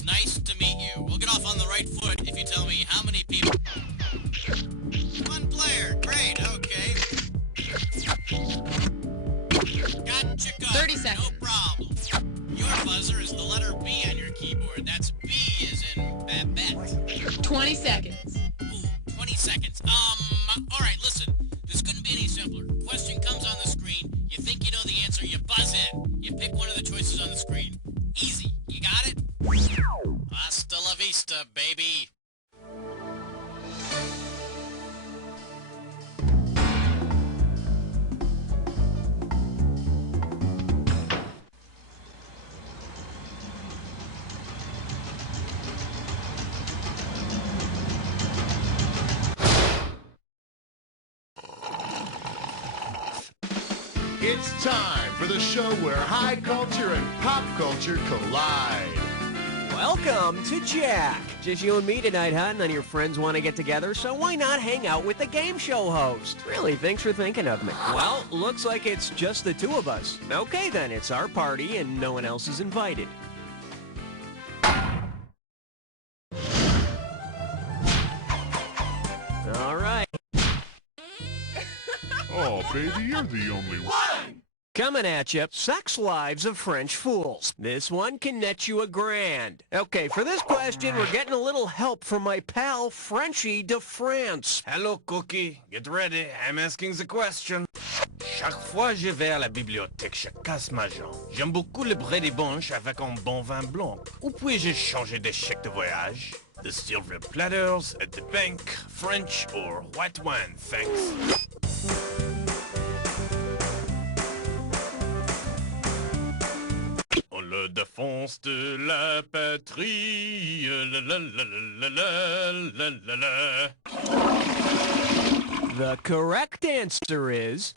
It's nice to meet you. We'll get off on the right foot if you tell me how many people... One player. Great, okay. Gotcha, 30 seconds. No problem. Your buzzer is the letter B on your keyboard. That's B as in Babette. 20 seconds. Ooh, 20 seconds. Alright, listen. This couldn't be any simpler. Question comes on the screen. You think you know the answer, you buzz in. You pick one of the choices on the screen. Easy. You got it? Hasta la vista, baby. It's time for the show where high culture and pop culture collide. Welcome to Jack. Just you and me tonight, huh? None of your friends want to get together, so why not hang out with the game show host? Really, thanks for thinking of me. Well, looks like it's just the two of us. Okay then, it's our party and no one else is invited. All right. Oh, baby, you're the only one. Coming at you, Sex Lives of French Fools. This one can net you $1,000. Okay, for this question, we're getting a little help from my pal, Frenchie de France. Hello, Cookie. Get ready. I'm asking the question. Chaque fois je vais à la bibliothèque, je casse ma jambe. J'aime beaucoup le Brady-Bunch avec un bon vin blanc. Où puis-je changer de chèque de voyage? The silver platters at the bank, French or white wine, thanks. On le défense de la patrie, la la la la la la la la. The correct answer is...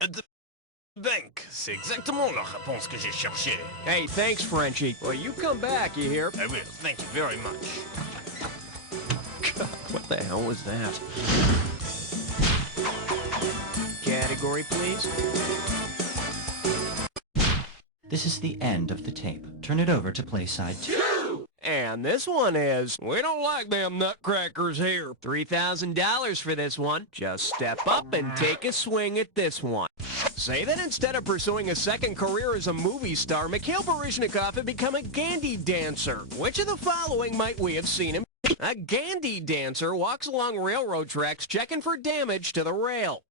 At the bank, c'est exactement la réponse que j'ai cherchée. Hey, thanks, Frenchie. Well, you come back, you hear? I will, thank you very much. God, what the hell was that? Category, please. This is the end of the tape. Turn it over to play side 2. And this one is, we don't like them nutcrackers here. $3,000 for this one. Just step up and take a swing at this one. Say that instead of pursuing a second career as a movie star, Mikhail Baryshnikov had become a Gandhi dancer. Which of the following might we have seen him? A Gandhi dancer walks along railroad tracks checking for damage to the rail.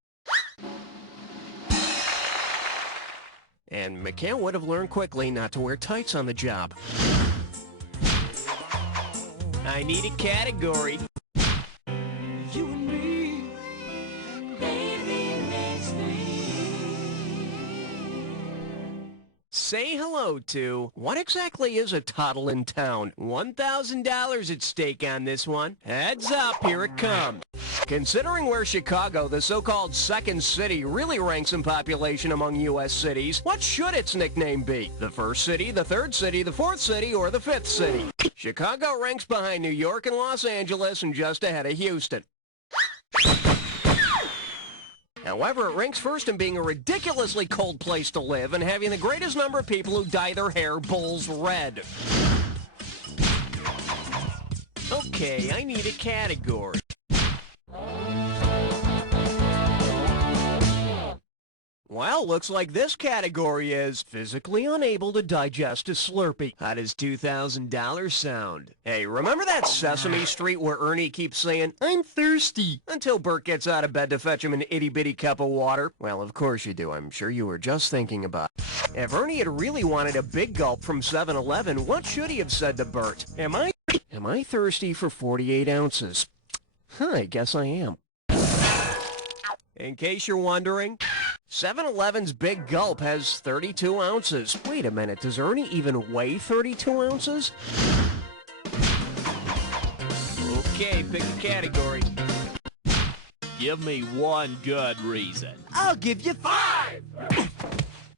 And Mikhail would have learned quickly not to wear tights on the job. I need a category. You and me, baby, makes Say hello to, what exactly is a toddle in town? $1,000 at stake on this one. Heads up, here it comes. Considering where Chicago, the so-called second city, really ranks in population among U.S. cities, what should its nickname be? The first city, the third city, the fourth city, or the fifth city? Chicago ranks behind New York and Los Angeles and just ahead of Houston. However, it ranks first in being a ridiculously cold place to live and having the greatest number of people who dye their hair bull's red. Okay, I need a category. Well, looks like this category is physically unable to digest a Slurpee. How does $2,000 sound? Hey, remember that Sesame Street where Ernie keeps saying, "I'm thirsty," until Bert gets out of bed to fetch him an itty-bitty cup of water? Well, of course you do. I'm sure you were just thinking about it. If Ernie had really wanted a big gulp from 7-Eleven, what should he have said to Bert? Am I thirsty for 48 ounces? Huh, I guess I am. In case you're wondering, 7-Eleven's Big Gulp has 32 ounces. Wait a minute, does Ernie even weigh 32 ounces? Okay, pick a category. Give me one good reason. I'll give you 5!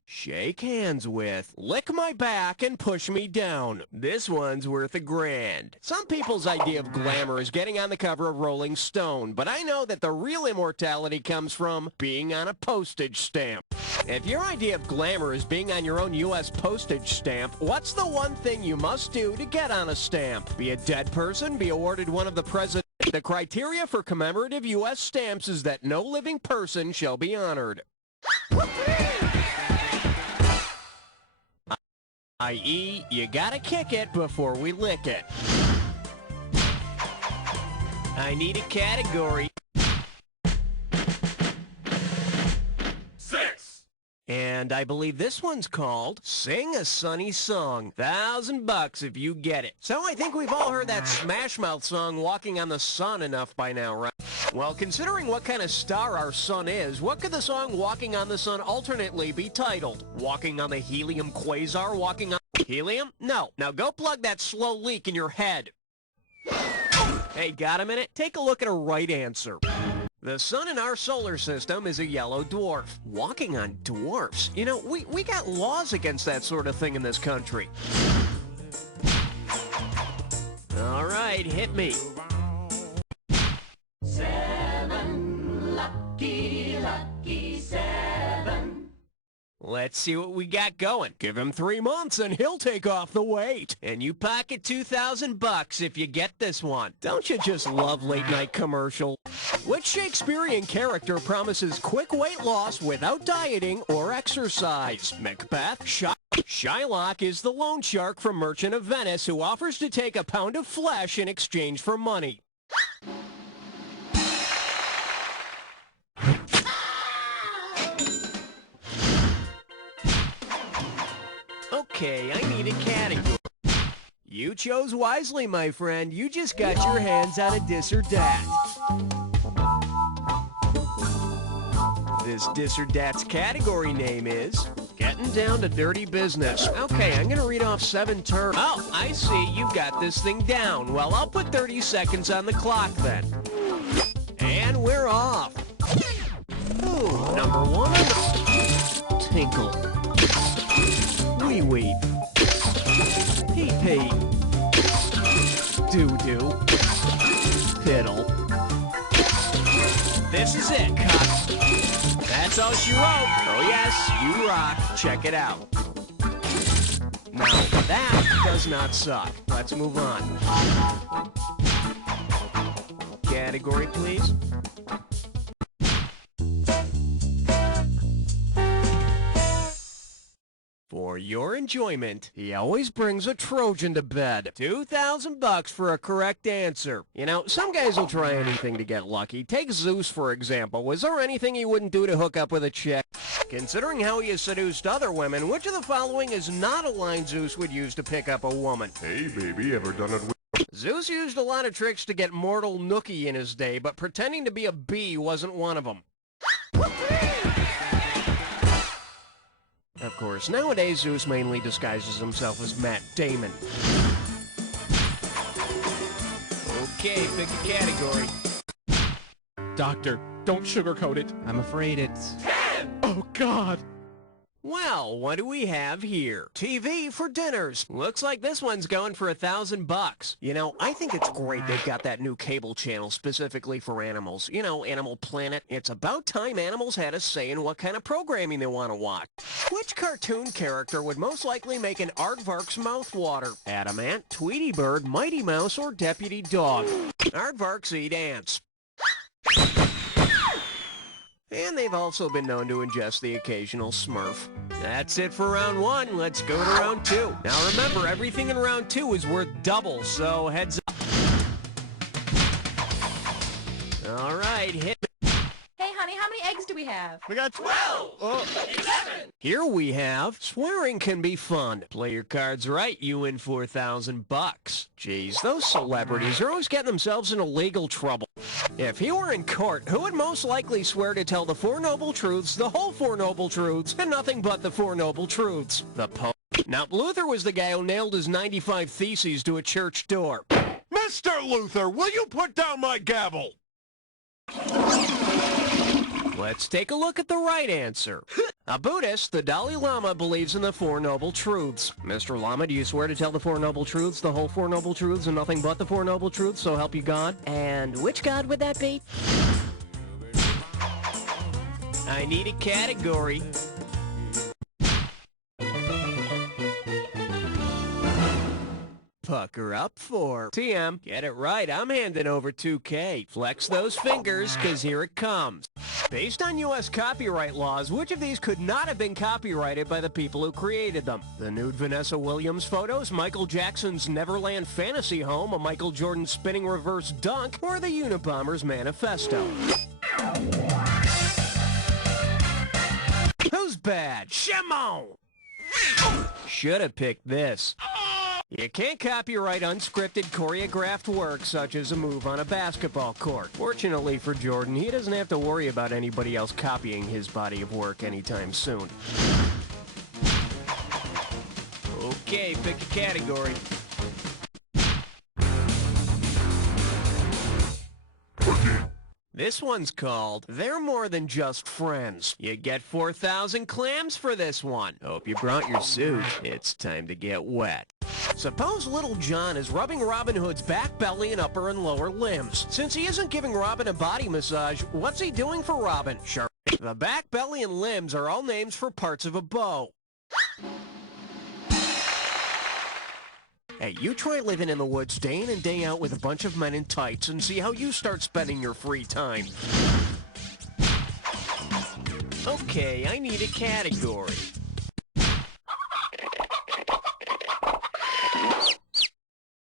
Shake hands with, lick my back and push me down. This one's worth $1,000. Some people's idea of glamour is getting on the cover of Rolling Stone, but I know that the real immortality comes from being on a postage stamp. If your idea of glamour is being on your own U.S. postage stamp, what's the one thing you must do to get on a stamp? Be a dead person? Be awarded one of the president? The criteria for commemorative U.S. stamps is that no living person shall be honored. I.e., you gotta kick it before we lick it. I need a category. 6. And I believe this one's called Sing a Sunny Song. $1,000 if you get it. So I think we've all heard that Smash Mouth song, Walking on the Sun, enough by now, right? Well, considering what kind of star our sun is, what could the song Walking on the Sun alternately be titled? Walking on the helium quasar? Walking on helium? No. Now go plug that slow leak in your head. Hey, got a minute? Take a look at a right answer. The sun in our solar system is a yellow dwarf. Walking on dwarfs? You know, we got laws against that sort of thing in this country. All right, hit me. 7, lucky, lucky 7. Let's see what we got going. Give him 3 months and he'll take off the weight. And you pocket $2,000 if you get this one. Don't you just love late night commercial? Which Shakespearean character promises quick weight loss without dieting or exercise? Macbeth? Shylock is the loan shark from Merchant of Venice who offers to take a pound of flesh in exchange for money. Okay, I need a category. You chose wisely, my friend. You just got your hands on a dis or dat. This dis or dat's category name is Getting Down to Dirty Business. Okay, I'm gonna read off 7 terms. Oh, I see, you've got this thing down. Well, I'll put 30 seconds on the clock then. And we're off. Ooh, number 1. Tinkle. Wee-wee. Pee-pee. Doo-doo. Fiddle. This is it, Cut. That's all she wrote. Oh yes, you rock. Check it out. Now, that does not suck. Let's move on. Category, please. For your enjoyment, he always brings a Trojan to bed. $2,000 for a correct answer. You know, some guys will try anything to get lucky. Take Zeus, for example. Was there anything he wouldn't do to hook up with a chick? Considering how he has seduced other women, which of the following is not a line Zeus would use to pick up a woman? Hey, baby, ever done it with... Zeus used a lot of tricks to get mortal Nookie in his day, but pretending to be a bee wasn't one of them. Of course, nowadays Zeus mainly disguises himself as Matt Damon. Okay, pick a category. Doctor, don't sugarcoat it. I'm afraid it's... Oh, God. Well, what do we have here? TV for dinners. Looks like this one's going for $1,000. You know, I think it's great they've got that new cable channel specifically for animals. You know, Animal Planet. It's about time animals had a say in what kind of programming they want to watch. Which cartoon character would most likely make an aardvark's mouth water? Adamant, Tweety Bird, Mighty Mouse, or Deputy Dog? Aardvarks eat ants. And they've also been known to ingest the occasional Smurf. That's it for round 1. Let's go to round 2. Now remember, everything in round 2 is worth double, so heads up. All right, hit me. Hey, honey, how many eggs do we have? We got 12. Here we have, swearing can be fun. Play your cards right, you win $4,000. Jeez, those celebrities are always getting themselves into legal trouble. If he were in court, who would most likely swear to tell the 4 Noble Truths, the whole 4 Noble Truths, and nothing but the 4 Noble Truths? The Pope. Now, Luther was the guy who nailed his 95 Theses to a church door. Mr. Luther, will you put down my gavel? Let's take a look at the right answer. A Buddhist, the Dalai Lama believes in the 4 Noble Truths. Mr. Lama, do you swear to tell the 4 Noble Truths, the whole 4 Noble Truths, and nothing but the 4 Noble Truths, so help you God? And which God would that be? I need a category. Pucker up for TM. Get it right, I'm handing over 2K. Flex those fingers, cause here it comes. Based on U.S. copyright laws, which of these could not have been copyrighted by the people who created them? The nude Vanessa Williams photos, Michael Jackson's Neverland fantasy home, a Michael Jordan spinning reverse dunk, or the Unabomber's manifesto? Who's bad? Shimon! Should have picked this. You can't copyright unscripted choreographed work such as a move on a basketball court. Fortunately for Jordan, he doesn't have to worry about anybody else copying his body of work anytime soon. Okay, pick a category. This one's called They're More Than Just Friends. You get 4,000 clams for this one. Hope you brought your suit. It's time to get wet. Suppose Little John is rubbing Robin Hood's back belly and upper and lower limbs. Since he isn't giving Robin a body massage, what's he doing for Robin? Sure. The back, belly, and limbs are all names for parts of a bow. Hey, you try living in the woods day in and day out with a bunch of men in tights and see how you start spending your free time. Okay, I need a category.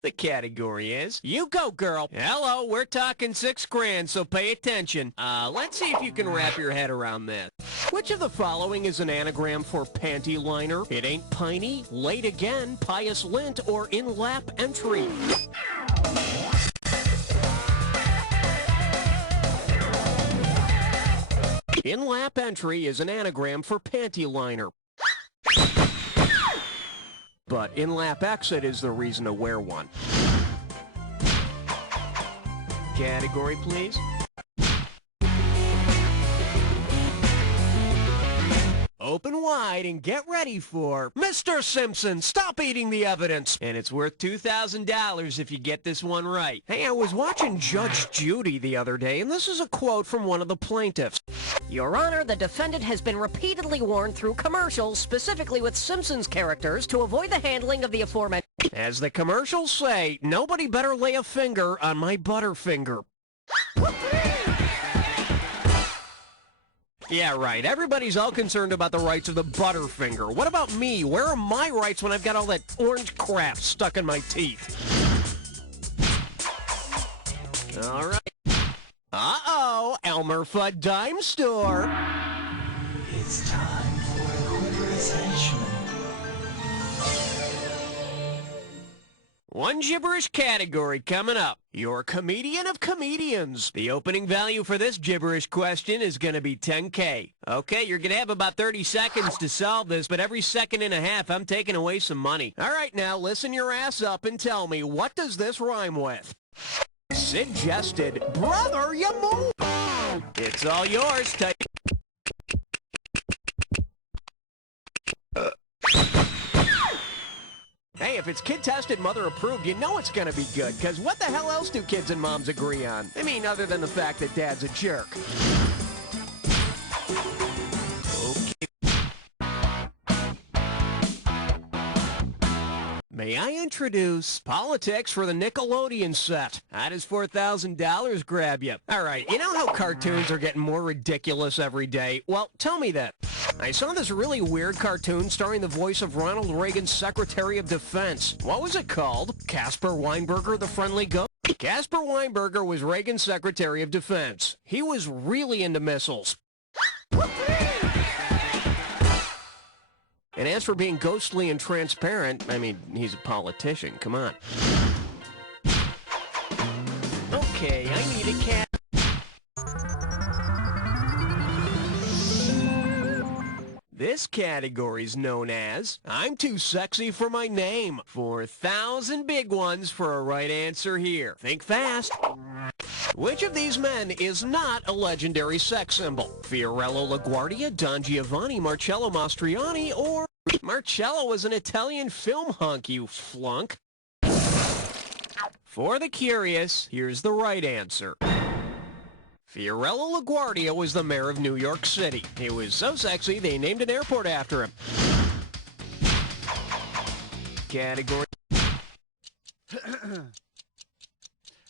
The category is, you go, girl. Hello, we're talking $6 grand, so pay attention. Let's see if you can wrap your head around this. Which of the following is an anagram for panty liner? It ain't piney, late again, pious lint, or in-lap entry. In-lap entry is an anagram for panty liner. But in-lap exit is the reason to wear one. Category, please. Open wide and get ready for Mr. Simpson, stop eating the evidence. And it's worth $2,000 if you get this one right. Hey, I was watching Judge Judy the other day, and this is a quote from one of the plaintiffs. Your Honor, the defendant has been repeatedly warned through commercials, specifically with Simpsons characters, to avoid the handling of the aforementioned. As the commercials say, nobody better lay a finger on my Butterfinger. Yeah, right. Everybody's all concerned about the rights of the Butterfinger. What about me? Where are my rights when I've got all that orange crap stuck in my teeth? All right. Uh-oh, Elmer Fudd Dime Store. It's time for a Quiver's Henchman. One gibberish category coming up. Your comedian of comedians. The opening value for this gibberish question is going to be $10K. Okay, you're going to have about 30 seconds to solve this, but every second and a half, I'm taking away some money. All right, now, listen your ass up and tell me, what does this rhyme with? Suggested, brother, you move. It's all yours. Hey, if it's kid-tested, mother-approved, you know it's gonna be good, because what the hell else do kids and moms agree on? I mean, other than the fact that dad's a jerk. May I introduce politics for the Nickelodeon set? How does $4,000 grab you? All right, you know how cartoons are getting more ridiculous every day? Well, tell me that. I saw this really weird cartoon starring the voice of Ronald Reagan's Secretary of Defense. What was it called? Casper Weinberger, the Friendly Ghost? Casper Weinberger was Reagan's Secretary of Defense. He was really into missiles. And as for being ghostly and transparent, I mean, he's a politician. Come on. Okay, I need a cat. This category's known as I'm Too Sexy for My Name. 4,000 big ones for a right answer here. Think fast. Which of these men is not a legendary sex symbol? Fiorello LaGuardia, Don Giovanni, Marcello Mastroianni, or... Marcello was an Italian film hunk, you flunk. For the curious, here's the right answer. Fiorello LaGuardia was the mayor of New York City. He was so sexy, they named an airport after him. Category.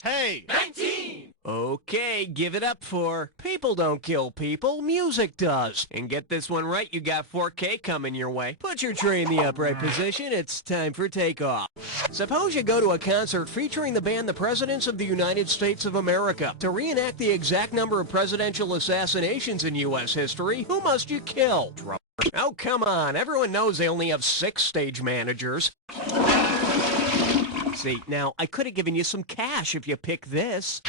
Hey! 19! Okay, give it up for People Don't Kill People, Music Does. And get this one right, you got 4K coming your way. Put your tray in the upright position, it's time for takeoff. Suppose you go to a concert featuring the band The Presidents of the United States of America. To reenact the exact number of presidential assassinations in U.S. history, who must you kill? Oh, come on, everyone knows they only have 6 stage managers. See, now, I could have given you some cash if you picked this.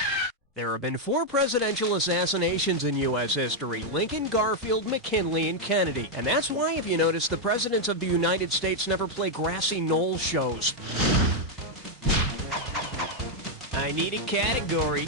There have been 4 presidential assassinations in U.S. history: Lincoln, Garfield, McKinley, and Kennedy. And that's why, if you notice, the presidents of the United States never play grassy knoll shows. I need a category.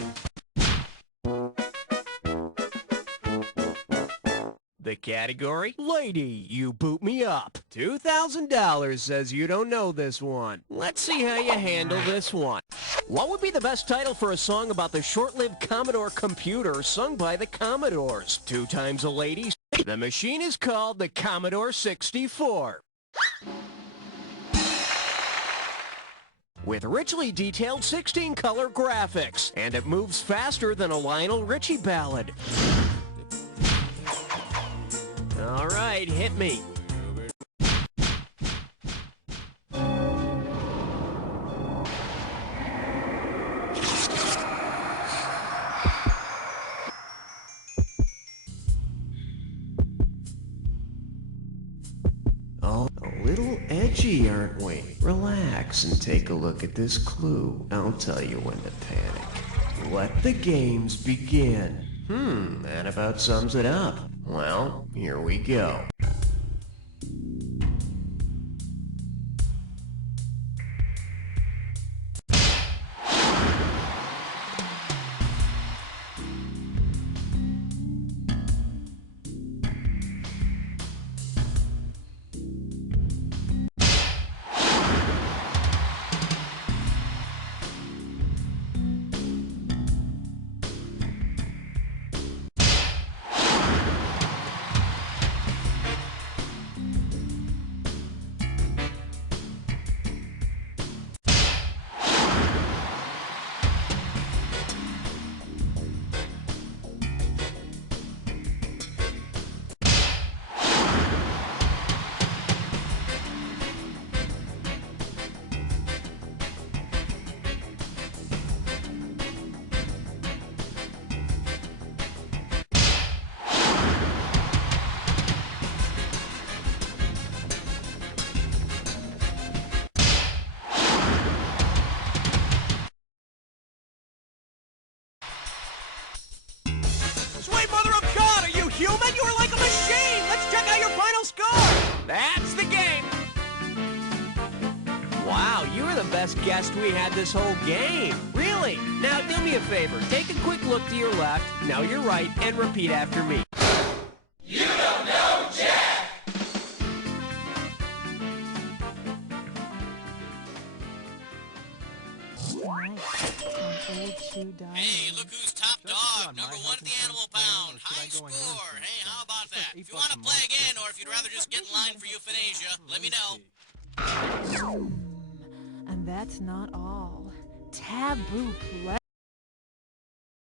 The category? Lady, you boot me up. $2,000 says you don't know this one. Let's see how you handle this one. What would be the best title for a song about the short-lived Commodore computer sung by the Commodores? 2 times a lady. The machine is called the Commodore 64. With richly detailed 16-color graphics, and it moves faster than a Lionel Richie ballad. All right, hit me. Oh, a little edgy, aren't we? Relax and take a look at this clue. I'll tell you when to panic. Let the games begin. That about sums it up. Well, here we go. Sweet mother of God, are you human? You're like a machine! Let's check out your final score! That's the game! Wow, you were the best guest we had this whole game. Really? Now do me a favor. Take a quick look to your left, now your right, and repeat after me. You don't know Jack! Hey, look who's top dog. Number 1 at the Animal Pound. High score. Hey, how about that? If you want to play again, or if you'd rather just get in line for euthanasia, let me know. And that's not all. Taboo play.